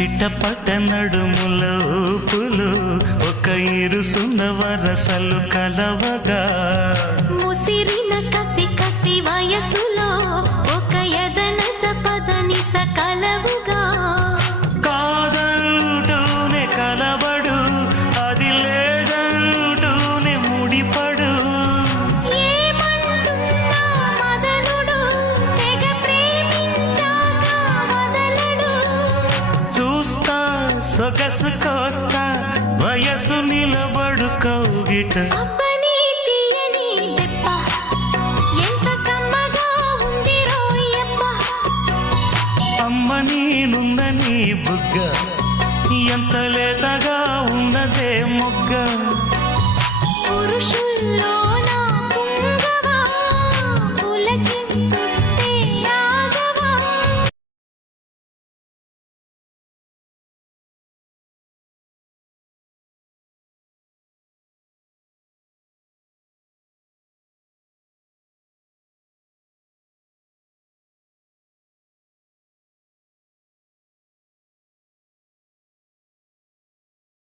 చిట్టపట్ట నడుముల ఊపులు ఒక ఇరుసున్న వరసలు కలవగా ముసిరిన కసి కసి వయసులో ఒక యదన సపదని సకలవుగా కాదంటూనే కలబడు అది లేదంటూనే ముడిపడు ఏమంటున్నా మదనుడు తెగ ప్రేమించాక వదలడు చూస్తా సొగసు కోస్తా వయసు నిలబడు కౌగిట అబ్బని తీయని దెబ్బ ఎంత కమ్మగా ఉంది రోయప్ప అమ్మ నేనున్న నీ బుగ్గ ఎంత లేతగా ఉన్నదే మొగ్గ పురుషుల్లో